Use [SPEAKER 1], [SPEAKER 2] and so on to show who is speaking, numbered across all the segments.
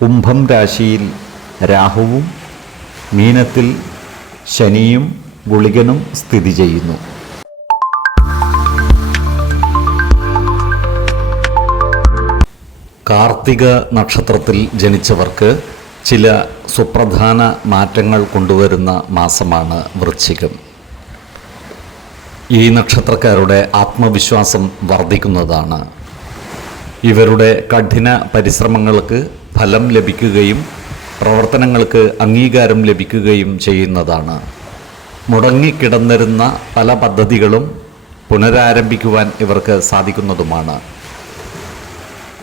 [SPEAKER 1] കുംഭം രാശിയിൽ രാഹുവും മീനത്തിൽ ശനിയും ഗുളികനും സ്ഥിതി ചെയ്യുന്നു. കാർത്തിക നക്ഷത്രത്തിൽ ജനിച്ചവർക്ക് ചില സുപ്രധാന മാറ്റങ്ങൾ കൊണ്ടുവരുന്ന മാസമാണ് വൃശ്ചികം. ഈ നക്ഷത്രക്കാരുടെ ആത്മവിശ്വാസം വർദ്ധിക്കുന്നതാണ്. ഇവരുടെ കഠിന പരിശ്രമങ്ങൾക്ക് ഫലം ലഭിക്കുകയും പ്രവർത്തനങ്ങൾക്ക് അംഗീകാരം ലഭിക്കുകയും ചെയ്യുന്നതാണ്. മുടങ്ങിക്കിടന്നിരുന്ന പല പദ്ധതികളും പുനരാരംഭിക്കുവാൻ ഇവർക്ക് സാധിക്കുന്നതുമാണ്.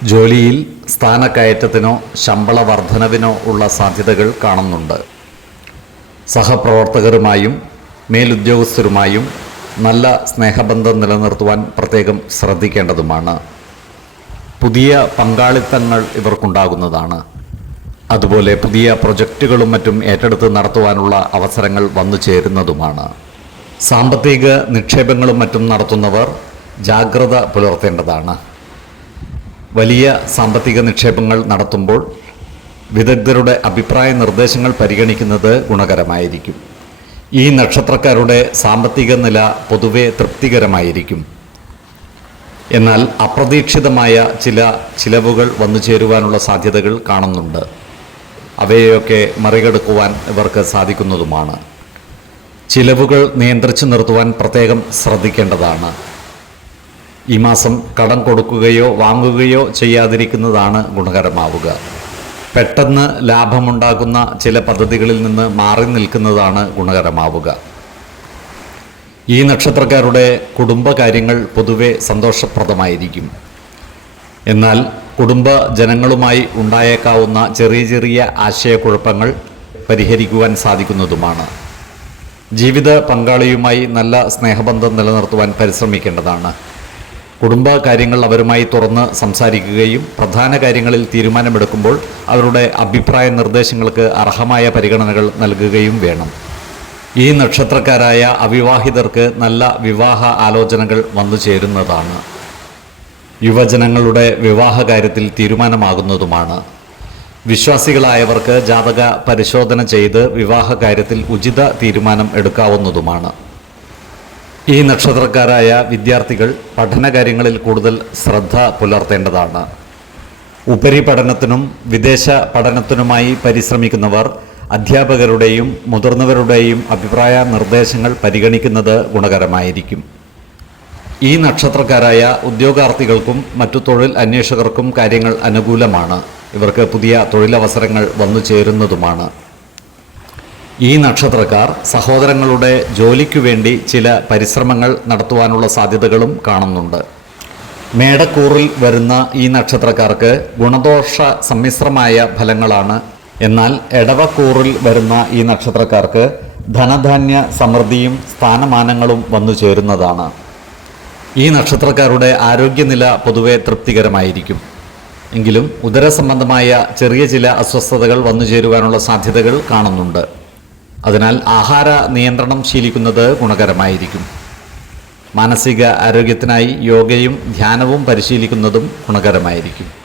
[SPEAKER 1] ജോലിയിൽ സ്ഥാനക്കയറ്റത്തിനോ ശമ്പള വർധനവിനോ ഉള്ള സാധ്യതകൾ കാണുന്നുണ്ട്. സഹപ്രവർത്തകരുമായും മേലുദ്യോഗസ്ഥരുമായും നല്ല സ്നേഹബന്ധം നിലനിർത്തുവാൻ പ്രത്യേകം ശ്രദ്ധിക്കേണ്ടതുമാണ്. പുതിയ പങ്കാളിത്തങ്ങൾ ഇവർക്കുണ്ടാകുന്നതാണ്. അതുപോലെ പുതിയ പ്രൊജക്റ്റുകളും മറ്റും ഏറ്റെടുത്ത് നടത്തുവാനുള്ള അവസരങ്ങൾ വന്നു ചേരുന്നതുമാണ്. സാമ്പത്തിക നിക്ഷേപങ്ങളും മറ്റും നടത്തുന്നവർ ജാഗ്രത പുലർത്തേണ്ടതാണ്. വലിയ സാമ്പത്തിക നിക്ഷേപങ്ങൾ നടത്തുമ്പോൾ വിദഗ്ധരുടെ അഭിപ്രായ നിർദ്ദേശങ്ങൾ പരിഗണിക്കുന്നത് ഗുണകരമായിരിക്കും. ഈ നക്ഷത്രക്കാരുടെ സാമ്പത്തിക നില പൊതുവെ തൃപ്തികരമായിരിക്കും. എന്നാൽ അപ്രതീക്ഷിതമായ ചില ചിലവുകൾ വന്നു ചേരുവാനുള്ള സാധ്യതകൾ കാണുന്നുണ്ട്. അവയെയൊക്കെ മറികടക്കുവാൻ ഇവർക്ക് സാധിക്കുന്നതുമാണ്. ചിലവുകൾ നിയന്ത്രിച്ചു നിർത്തുവാൻ പ്രത്യേകം ശ്രദ്ധിക്കേണ്ടതാണ്. ഈ മാസം കടം കൊടുക്കുകയോ വാങ്ങുകയോ ചെയ്യാതിരിക്കുന്നതാണ് ഗുണകരമാവുക. പെട്ടെന്ന് ലാഭമുണ്ടാകുന്ന ചില പദ്ധതികളിൽ നിന്ന് മാറി നിൽക്കുന്നതാണ് ഗുണകരമാവുക. ഈ നക്ഷത്രക്കാരുടെ കുടുംബകാര്യങ്ങൾ പൊതുവെ സന്തോഷപ്രദമായിരിക്കും. എന്നാൽ കുടുംബ ജനങ്ങളുമായി ഉണ്ടായേക്കാവുന്ന ചെറിയ ചെറിയ ആശയക്കുഴപ്പങ്ങൾ പരിഹരിക്കുവാൻ സാധിക്കുന്നതുമാണ്. ജീവിത പങ്കാളിയുമായി നല്ല സ്നേഹബന്ധം നിലനിർത്തുവാൻ പരിശ്രമിക്കേണ്ടതാണ്. കുടുംബ കാര്യങ്ങൾ അവരുമായി തുറന്ന് സംസാരിക്കുകയും പ്രധാന കാര്യങ്ങളിൽ തീരുമാനമെടുക്കുമ്പോൾ അവരുടെ അഭിപ്രായ നിർദ്ദേശങ്ങൾക്ക് അർഹമായ പരിഗണനകൾ നൽകുകയും വേണം. ഈ നക്ഷത്രക്കാരായ അവിവാഹിതർക്ക് നല്ല വിവാഹ ആലോചനകൾ വന്നു ചേരുന്നതാണ്. യുവജനങ്ങളുടെ വിവാഹ കാര്യത്തിൽ തീരുമാനമാകുന്നതുമാണ്. വിശ്വാസികളായവർക്ക് ജാതക പരിശോധന ചെയ്ത് വിവാഹ കാര്യത്തിൽ ഉചിത തീരുമാനം എടുക്കാവുന്നതുമാണ്. ഈ നക്ഷത്രക്കാരായ വിദ്യാർത്ഥികൾ പഠനകാര്യങ്ങളിൽ കൂടുതൽ ശ്രദ്ധ പുലർത്തേണ്ടതാണ്. ഉപരിപഠനത്തിനും വിദേശ പഠനത്തിനുമായി പരിശ്രമിക്കുന്നവർ അധ്യാപകരുടെയും മുതിർന്നവരുടെയും അഭിപ്രായ നിർദ്ദേശങ്ങൾ പരിഗണിക്കുന്നത് ഗുണകരമായിരിക്കും. ഈ നക്ഷത്രക്കാരായ ഉദ്യോഗാർത്ഥികൾക്കും മറ്റു തൊഴിൽ അന്വേഷകർക്കും കാര്യങ്ങൾ അനുകൂലമാണ്. ഇവർക്ക് പുതിയ തൊഴിലവസരങ്ങൾ വന്നു ചേരുന്നതുമാണ്. ഈ നക്ഷത്രക്കാർ സഹോദരങ്ങളുടെ ജോലിക്കു വേണ്ടി ചില പരിശ്രമങ്ങൾ നടത്തുവാനുള്ള സാധ്യതകളും കാണുന്നുണ്ട്. മേടക്കൂറിൽ വരുന്ന ഈ നക്ഷത്രക്കാർക്ക് ഗുണദോഷ സമ്മിശ്രമായ ഫലങ്ങളാണ് എന്നാൽ എടവക്കൂറിൽ വരുന്ന ഈ നക്ഷത്രക്കാർക്ക് ധനധാന്യ സമൃദ്ധിയും സ്ഥാനമാനങ്ങളും വന്നു ചേരുന്നതാണ്. ഈ നക്ഷത്രക്കാരുടെ ആരോഗ്യനില പൊതുവെ തൃപ്തികരമായിരിക്കും. എങ്കിലും ഉദരസംബന്ധമായ ചെറിയ ചില അസ്വസ്ഥതകൾ വന്നു ചേരുവാനുള്ള സാധ്യതകൾ കാണുന്നുണ്ട്. അതിനാൽ ആഹാര നിയന്ത്രണം ശീലിക്കുന്നത് ഗുണകരമായിരിക്കും. മാനസിക ആരോഗ്യത്തിനായി യോഗയും ധ്യാനവും പരിശീലിക്കുന്നതും ഗുണകരമായിരിക്കും.